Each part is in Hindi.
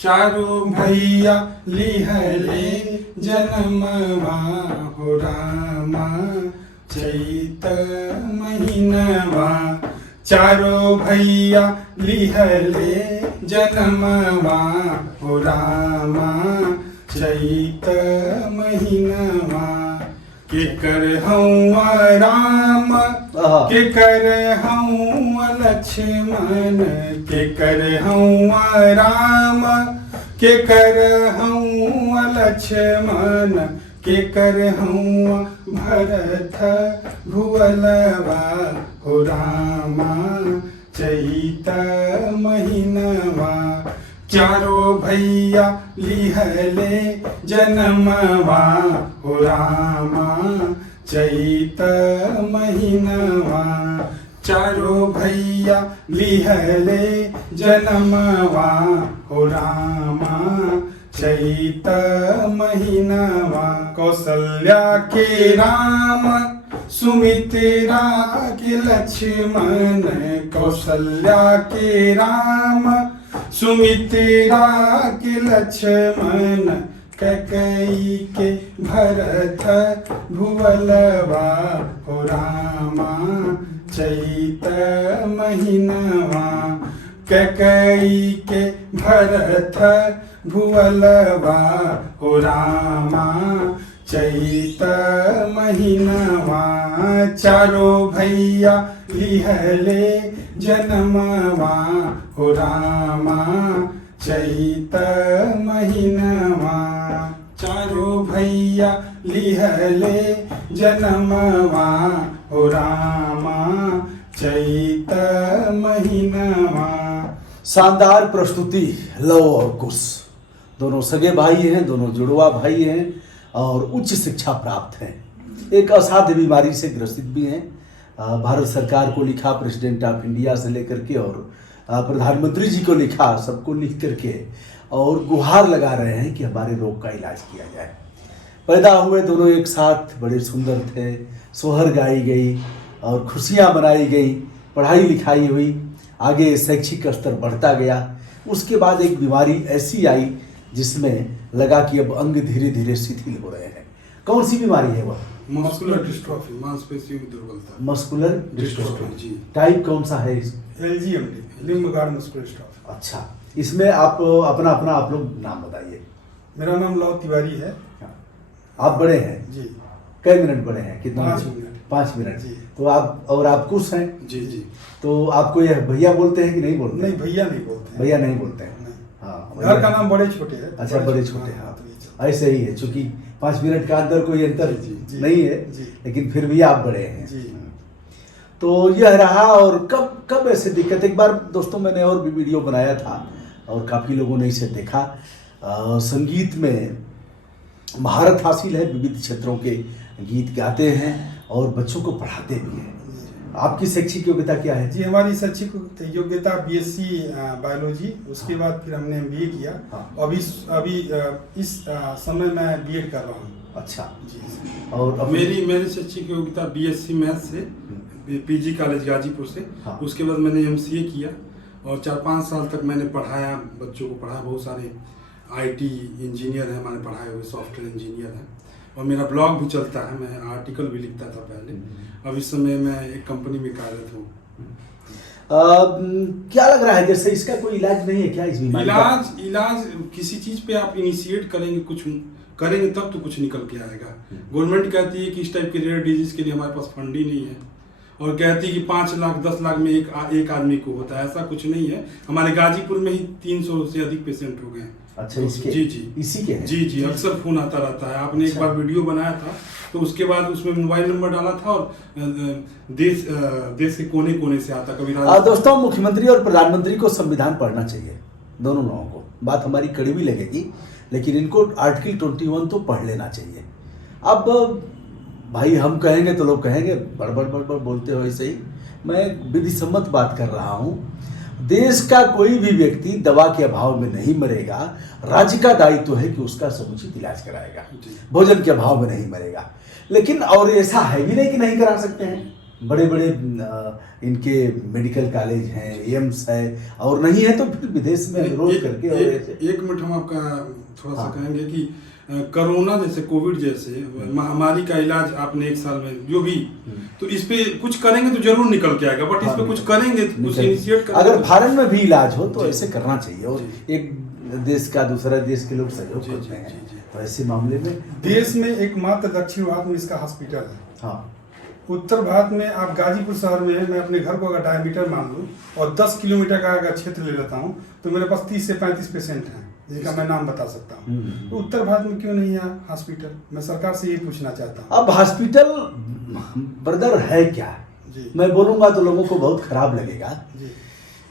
चारों भैया लिहले जनमवा हो रामा चैत महीनवा। चारों भैया लिहले जनमवा हो रामा चैत महीनवा। केकर हौवा राम केकर हौवा लक्ष्मण केकर हौवा राम केकर हौवा लक्ष्मण केकर हौवा भरत भुवलवा हो रामा चैत महीनवा। चारों भैया लिहले जनमवा हो रामा चैत महीनवा। चारों भैया लिहले जनमवा हो रामा चैत महीनवा। कौसल्या के राम सुमित्रा के लक्ष्मण कौसल्या के राम सुमित्रा के लक्ष्मण कैकेयी के भरत भुवलवा हो रामा चैत महीनवा। कैकेयी के भरत भुवलवा हो रामा चैत महीनवा। चारों भैया लिहले जनमवा हो रामा चैत महीनवा। चारों भैया लिहले जनमवा हो रामा चैत महीनवा। शानदार प्रस्तुति। लव और कुश दोनों सगे भाई हैं, दोनों जुड़वा भाई हैं और उच्च शिक्षा प्राप्त हैं। एक असाध्य बीमारी से ग्रसित भी हैं। भारत सरकार को लिखा, प्रेसिडेंट ऑफ इंडिया से लेकर के और प्रधानमंत्री जी को लिखा, सबको लिख करके और गुहार लगा रहे हैं कि हमारे रोग का इलाज किया जाए। पैदा हुए दोनों एक साथ, बड़े सुंदर थे, सोहर गाई गई और खुशियाँ मनाई गई, पढ़ाई लिखाई हुई, आगे शैक्षिक स्तर बढ़ता गया। उसके बाद एक बीमारी ऐसी आई जिसमें लगा कि अब अंग धीरे धीरे शिथिल हो रहे हैं। कौन सी बीमारी है वह? मस्कुलर डिस्ट्रॉफी, मांसपेशियों की दुर्बलता। मस्कुलर डिस्ट्रॉफी जी। टाइप कौन सा है? LGMD, limb guard muscular dystrophy. अच्छा, इसमें आप अपना अपना आप लोग नाम बताइए। मेरा नाम लव तिवारी है। आप बड़े हैं जी। कई मिनट बड़े हैं? कितना? 5 मिनट। 5 मिनट जी। तो आप और आप कुश हैं? जी जी। तो आपको यह भैया बोलते हैं कि नहीं बोलते? नहीं, भैया नहीं बोलते हैं। भैया नहीं बोलते हैं। नहीं। हाँ, घर का नाम बड़े छोटे है। अच्छा, बड़े छोटे। हाँ, तो ये चलता ऐसे ही है, चूंकि 5 मिनट का अंदर कोई अंतर जी, जी, नहीं है, जी। लेकिन फिर भी आप बड़े हैं। जी। तो यह रहा। और कब कब ऐसे दिक्कत? एक बार दोस्तों मैंने और भी वीडियो बनाया था और काफ़ी लोगों ने इसे देखा। संगीत में महारत हासिल है, विविध क्षेत्रों के गीत गाते हैं और बच्चों को पढ़ाते भी हैं। आपकी शैक्षिक योग्यता क्या है? जी, हमारी शैक्षिक योग्यता BSc बायोलॉजी, उसके बाद फिर हमने MBA किया। हाँ। अभी इस समय मैं B.Ed कर रहा हूँ। अच्छा जी। और मेरी शैक्षिक योग्यता BSc मैथ्स से, PG कॉलेज गाजीपुर से। हाँ। उसके बाद मैंने MCA किया और 4-5 साल तक मैंने पढ़ाया, बच्चों को पढ़ाया। बहुत सारे IT इंजीनियर हैं हमारे पढ़ाए हुए, सॉफ्टवेयर इंजीनियर हैं। और मेरा ब्लॉग भी चलता है, मैं आर्टिकल भी लिखता था पहले। अब इस समय मैं एक कंपनी में कार्यरत हूँ। क्या लग रहा है, जैसे इसका कोई इलाज नहीं है क्या इस बीमारी का? इलाज किसी चीज पे आप इनिशिएट करेंगे, कुछ करेंगे तब तो कुछ निकल के आएगा। गवर्नमेंट कहती है कि इस टाइप के रेयर डिजीज के लिए हमारे पास फंड ही नहीं है, और कहती है कि 5 लाख 10 लाख में एक आदमी को होता है। ऐसा कुछ नहीं है। हमारे गाजीपुर में ही 300 से अधिक पेशेंट हो गए हैं। अच्छा, इसके? जी जी, इसी के हैं? जी जी, अक्सर फोन आता रहता है। आपने अच्छा। एक बार वीडियो बनाया था, तो उसके बाद उसमें मोबाइल नंबर डाला था और देश के कोने कोने से आता। कभी दोस्तों, मुख्यमंत्री और प्रधानमंत्री को संविधान पढ़ना चाहिए, दोनों लोगों को। बात हमारी कड़वी लगेगी, लेकिन इनको आर्टिकल 21 तो पढ़ लेना चाहिए। अब भाई हम कहेंगे तो लोग कहेंगे बड़बड़ बड़बड़ बोलते हो। ऐसे ही मैं विधि सम्मत बात कर रहा हूँ। देश का कोई भी व्यक्ति दवा के अभाव में नहीं मरेगा। राज्य का दायित्व है कि उसका समुचित इलाज कराएगा, भोजन के अभाव में नहीं मरेगा। लेकिन और ऐसा है भी नहीं कि नहीं करा सकते हैं। बड़े बड़े इनके मेडिकल कॉलेज हैं, एम्स है, और नहीं है तो फिर विदेश में अनुरोध करके और ऐसे। एक मिनट हम आपका थोड़ा सा हाँ। कहेंगे कि कोरोना जैसे कोविड जैसे महामारी का इलाज आपने एक साल में जो भी, तो इस पे कुछ करेंगे तो जरूर निकल के आएगा, बट इस पे कुछ करेंगे तो कुछ इनिशिएट करेंगे। अगर फॉरेन में भी इलाज हो तो ऐसे करना चाहिए, और एक देश का दूसरा देश के लोग सहयोग करते हैं, तो ऐसे मामले में देश में एकमात्र दक्षिण भारत में इसका हॉस्पिटल है। हाँ, उत्तर भारत में आप गाजीपुर शहर में है, मैं अपने घर को अगर डायमीटर मान लूँ और 10 किलोमीटर का अगर क्षेत्र ले लेता हूँ तो मेरे पास 30 से 35 पेशेंट हैं जिनका मैं नाम बता सकता हूँ। तो उत्तर भारत में क्यों नहीं है हॉस्पिटल? मैं सरकार से ये पूछना चाहता हूँ। अब हॉस्पिटल ब्रदर है क्या, जी। मैं बोलूंगा तो लोगों को बहुत खराब लगेगा। जी।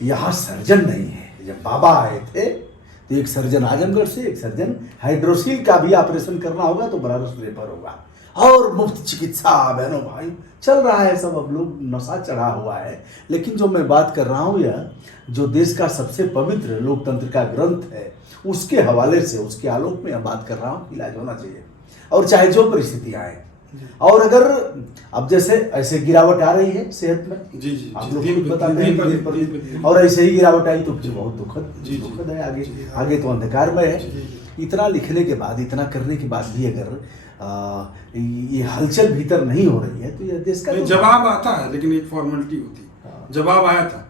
यहाँ सर्जन नहीं है। जब बाबा आए थे तो एक सर्जन आजमगढ़ से, एक सर्जन हाइड्रोसील का भी ऑपरेशन करना होगा तो बनारस रेफर होगा, और मुफ्त चिकित्सा बहनों भाई चल रहा है सब। अब लोग नशा चढ़ा हुआ है, लेकिन जो मैं बात कर रहा हूँ यह जो देश का सबसे पवित्र लोकतंत्र का ग्रंथ है उसके हवाले से, उसके आलोक में बात कर रहा हूँ। इलाज होना चाहिए, और चाहे जो परिस्थिति आए। और अगर अब जैसे ऐसे गिरावट आ रही है सेहत में, जी जी आप लोग दिन खुद पर बताते हैं दिन दिन पर पर दिन दिन, पर दिन। और ऐसे ही गिरावट आई तो फिर बहुत दुखद है। जी, आगे तो अंधकारमय है। जी। इतना लिखने के बाद, इतना करने के बाद भी अगर ये हलचल भीतर नहीं हो रही है तो यह देश का जवाब आता है, लेकिन एक फॉर्मेलिटी होती है। हाँ। जवाब आया था,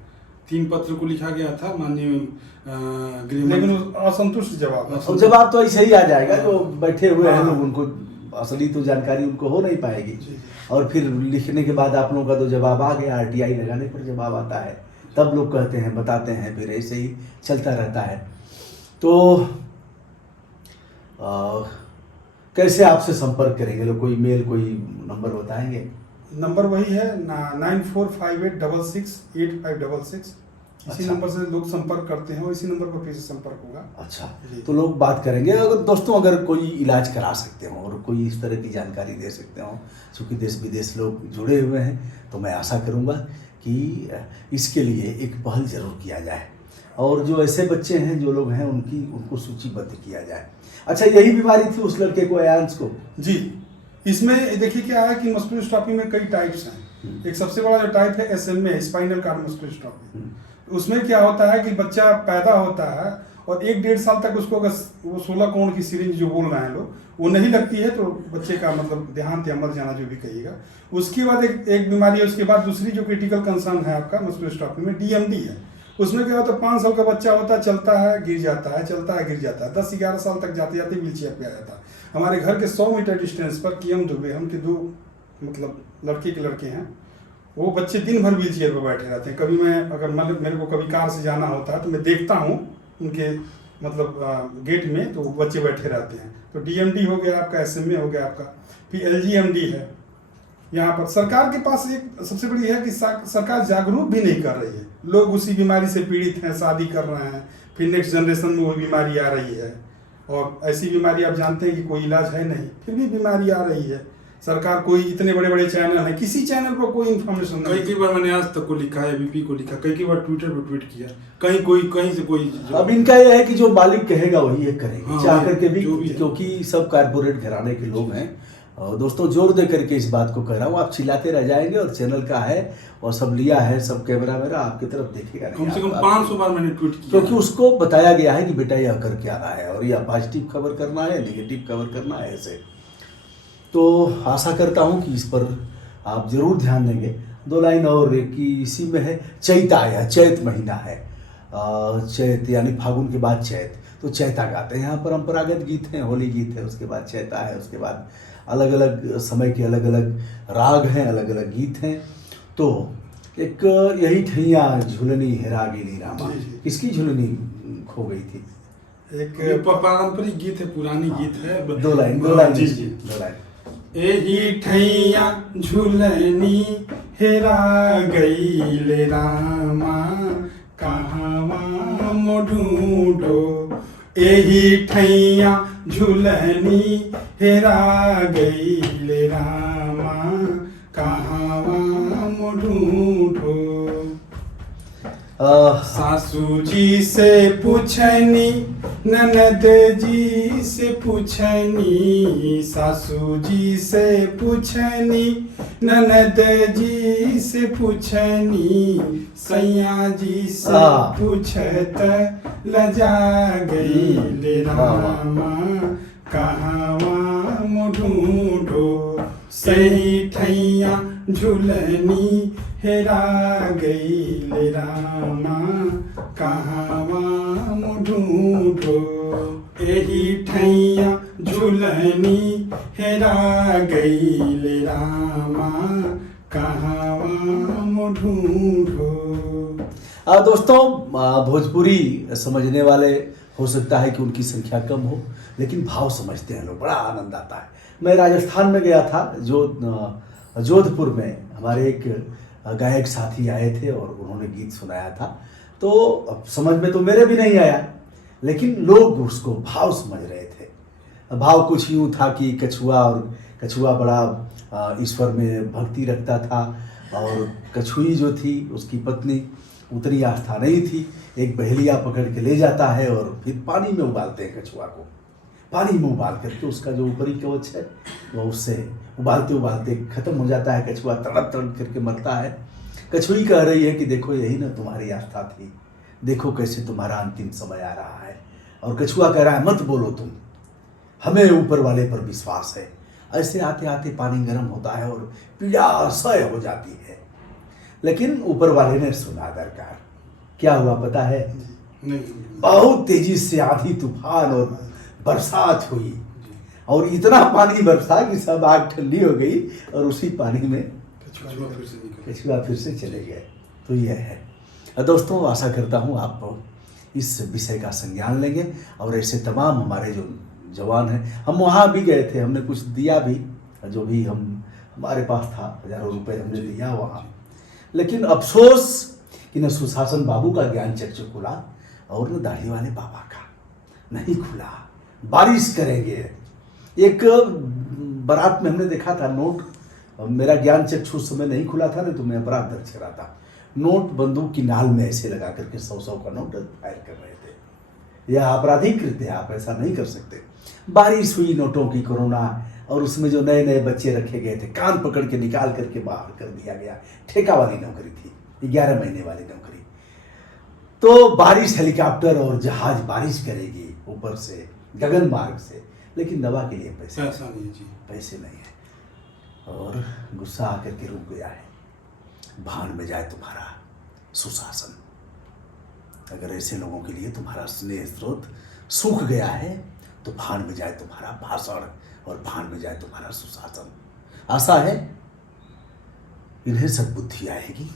3 पत्र को लिखा गया था माननीय गृह लेकिन मंत्री। वो असंतुष्ट जवाब है। और जवाब तो ऐसे ही आ जाएगा, जो बैठे हुए हैं हाँ। लोग उनको असली तो जानकारी उनको हो नहीं पाएगी। जी। और फिर लिखने के बाद आप लोगों का तो जवाब आ गया, आरटीआई लगाने पर जवाब आता है, तब लोग कहते हैं, बताते हैं, फिर ऐसे ही चलता रहता है। तो कैसे आपसे संपर्क करेंगे लोग? कोई मेल, कोई नंबर बताएंगे? नंबर वही है 9458668566। इसी अच्छा। नंबर से लोग संपर्क करते हैं और इसी नंबर पर फिर से संपर्क होगा। अच्छा, जी। तो लोग बात करेंगे। अगर दोस्तों अगर कोई इलाज करा सकते हो और कोई इस तरह की जानकारी दे सकते हो, चूँकि देश विदेश लोग जुड़े हुए हैं, तो मैं आशा करूँगा कि इसके लिए एक पहल जरूर किया जाए, और जो ऐसे बच्चे हैं, जो लोग हैं, उनको सूचीबद्ध किया जाए। अच्छा, यही बीमारी थी उस लड़के को, अयांश को? जी, इसमें देखिए क्या है कि मस्कुलर डिस्ट्रॉफी में कई टाइप्स हैं। एक सबसे बड़ा जो टाइप है SMA, spinal cord muscular dystrophy. उसमें क्या होता है कि बच्चा पैदा होता है और 1-1.5 साल तक उसको अगर वो 16 कोण की सिरिंज जो बोल रहे हैं लोग, वो नहीं लगती है तो बच्चे का मतलब देहांत या मर जाना, जो भी कहिएगा। उसके बाद एक बीमारी है। उसके बाद दूसरी जो क्रिटिकल कंसर्न है आपका मस्कुलर डिस्ट्रॉफी में, DMD है। उसमें क्या होता है, 5 साल का बच्चा होता है, चलता है गिर जाता है, चलता है गिर जाता है, 10-11 साल तक जाते जाते व्हील चेयर पे आ जाता है। हमारे घर के 100 मीटर डिस्टेंस पर कियम दुबे, उनके 2 मतलब लड़के के लड़के हैं, वो बच्चे दिन भर व्हील चेयर पर बैठे रहते हैं। कभी मैं अगर मेरे को कभी कार से जाना होता है तो मैं देखता हूँ उनके मतलब गेट में, तो बच्चे बैठे रहते हैं। तो DMD हो गया आपका, SMA हो गया आपका, फिर LGMD है। यहाँ पर सरकार के पास एक सबसे बड़ी है कि सरकार जागरूक भी नहीं कर रही है। लोग उसी बीमारी से पीड़ित हैं, शादी कर रहे हैं, फिर नेक्स्ट जनरेशन में वो बीमारी आ रही है, और ऐसी बीमारी आप जानते हैं कि कोई इलाज है नहीं, फिर भी बीमारी आ रही है। सरकार कोई इतने बड़े बड़े चैनल हैं, किसी चैनल पर कोई इन्फॉर्मेशन नहीं। कई बार मैंने आज तक को लिखा है, BP को लिखा, कई बार ट्विटर पर ट्वीट किया, कहीं से कोई अब इनका यह है कि जो मालिक कहेगा वही ये करेंगे, हाँ, चाह करके भी, जो भी है। क्योंकि सब कारपोरेट घराने के लोग हैं। और दोस्तों, जोर दे करके इस बात को कह रहा हूँ, आप चिल्लाते रह जाएंगे, और चैनल का है और सब लिया है, सब कैमरा मेरा आपकी तरफ देखेगा नहीं। कम से कम आप- 500 बार मैंने ट्वीट किया, क्योंकि उसको बताया गया है कि बेटा यह कर क्या रहा है, और यह पॉजिटिव खबर करना है, नेगेटिव खबर करना है, ऐसे। तो आशा करता हूँ कि इस पर आप जरूर ध्यान देंगे। 2 लाइन और कि इसी में है, चैत आया, चैत महीना है, चैत यानी फागुन के बाद चैत, तो चैता गाते हैं। यहाँ परंपरागत गीत हैं, होली गीत है, उसके बाद चैता है, उसके बाद अलग अलग समय के अलग अलग राग हैं, अलग अलग गीत हैं। तो एक यही ठैया झुलनी हेरा गेली रामा, जी, जी। किसकी झुलनी खो गई थी? एक पारंपरिक गीत है, पुरानी गीत है। 2 लाइन जी जी। 2 लाइन। एही ठैया झुलनी हेरा गईले रामा, कहवा मोढूढो। एही ठैया झुलनी हेरा गईले रामा, कहवा मोढूढो। सासू जी से पूछनी ननद जी से पूछनी, सासू जी से पूछनी, ननद जी से पूछनी, सैया जी से पूछत लजा गई ले रामा, कहवा ढूंढो सही ठैया झूलनी, हेरा गई ले रामा, कहवा ढूंढो एही ठैया झूलनी, हेरा गई ले रामा, कहवा ढूंढो। दोस्तों, भोजपुरी समझने वाले हो सकता है कि उनकी संख्या कम हो, लेकिन भाव समझते हैं लोग, बड़ा आनंद आता है। मैं राजस्थान में गया था, जोधपुर में हमारे एक गायक साथी आए थे और उन्होंने गीत सुनाया था। तो अब समझ में तो मेरे भी नहीं आया, लेकिन लोग उसको भाव समझ रहे थे। भाव कुछ यूँ था कि कछुआ बड़ा ईश्वर में भक्ति रखता था, और कछुई जो थी उसकी पत्नी उतनी आस्था नहीं थी। एक बहेलिया पकड़ के ले जाता है और फिर पानी में उबालते हैं कछुआ को। पानी में उबाल करके उसका जो ऊपरी कवच है वो उससे उबालते उबालते खत्म हो जाता है। कछुआ तड़प तड़प करके मरता है। कछुई कह रही है कि देखो यही ना तुम्हारी आस्था थी, देखो कैसे तुम्हारा अंतिम समय आ रहा है। और कछुआ कह रहा है मत बोलो तुम, हमें ऊपर वाले पर विश्वास है। ऐसे आते आते पानी गर्म होता है और पीड़ा असह्य हो जाती है, लेकिन ऊपर वाले ने सुना दरकार। क्या हुआ पता है? नहीं, बहुत तेजी से आंधी तूफान और बरसात हुई, और इतना पानी बरसा कि सब आग ठंडी हो गई, और उसी पानी में कछुआ फिर से चले गए। तो यह है दोस्तों, आशा करता हूँ आप इस विषय का संज्ञान लेंगे, और ऐसे तमाम हमारे जो जवान हैं, हम वहाँ भी गए थे, हमने कुछ दिया भी, जो भी हमारे पास था, हजारों रुपए हमने दिया वहाँ। लेकिन अफसोस कि न सुशासन बाबू का ज्ञान चक्षु खुला, और न दाढ़ी वाले बाबा का नहीं खुला। बारिश करेंगे। एक बारात में हमने देखा था नोट, मेरा ज्ञान चक्षु उस समय नहीं खुला था, नहीं तो मैं अपराध दर्ज करा था। नोट बंदूक की नाल में ऐसे लगा करके 100-100 का नोट फायर कर रहे थे। यह आपराधिक कृत्य है, आप ऐसा नहीं कर सकते। बारिश हुई नोटों की, कोरोना, और उसमें जो नए नए बच्चे रखे गए थे, कान पकड़ के निकाल करके बाहर कर दिया गया। ठेका वाली नौकरी थी, 11 महीने वाली नौकरी। तो बारिश हेलीकॉप्टर और जहाज बारिश करेगी ऊपर से, गगन मार्ग से, लेकिन दवा के लिए पैसे नहीं जी, पैसे नहीं है। और गुस्सा आकर के रुक गया है। भान में जाए तुम्हारा सुशासन। अगर ऐसे लोगों के लिए तुम्हारा स्नेह स्रोत सूख गया है, तो भान में जाए तुम्हारा भाषण, और भान में जाए तुम्हारा सुशासन। आशा है इन्हें सद्बुद्धि आएगी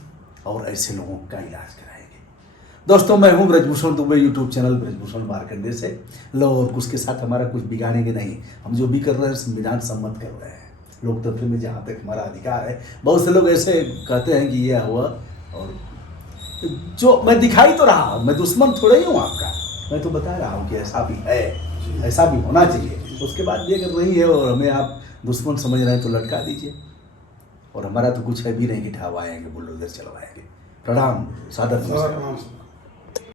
और ऐसे लोगों का इलाज कराएंगे। दोस्तों, मैं हूं ब्रजभूषण दुबे, यूट्यूब चैनल ब्रजभूषण मार्कंडे से। लो और उसके साथ हमारा कुछ बिगाड़ेंगे नहीं। हम जो भी कर रहे हैं संविधान सम्मत कर रहे हैं, लोकतंत्र में जहाँ तक हमारा अधिकार है। बहुत से लोग ऐसे कहते हैं कि यह हुआ, और जो मैं दिखाई तो रहा हूँ, मैं दुश्मन थोड़ा ही हूँ आपका, मैं तो बता रहा हूँ कि ऐसा भी है, ऐसा भी होना चाहिए। उसके बाद भी अगर नहीं है और हमें आप दुश्मन समझ रहे हैं तो लटका दीजिए। और हमारा तो कुछ है भी नहीं कि ठावाएंगे, बुलडोजर चलवाएंगे। प्रणाम, सादर नमस्कार।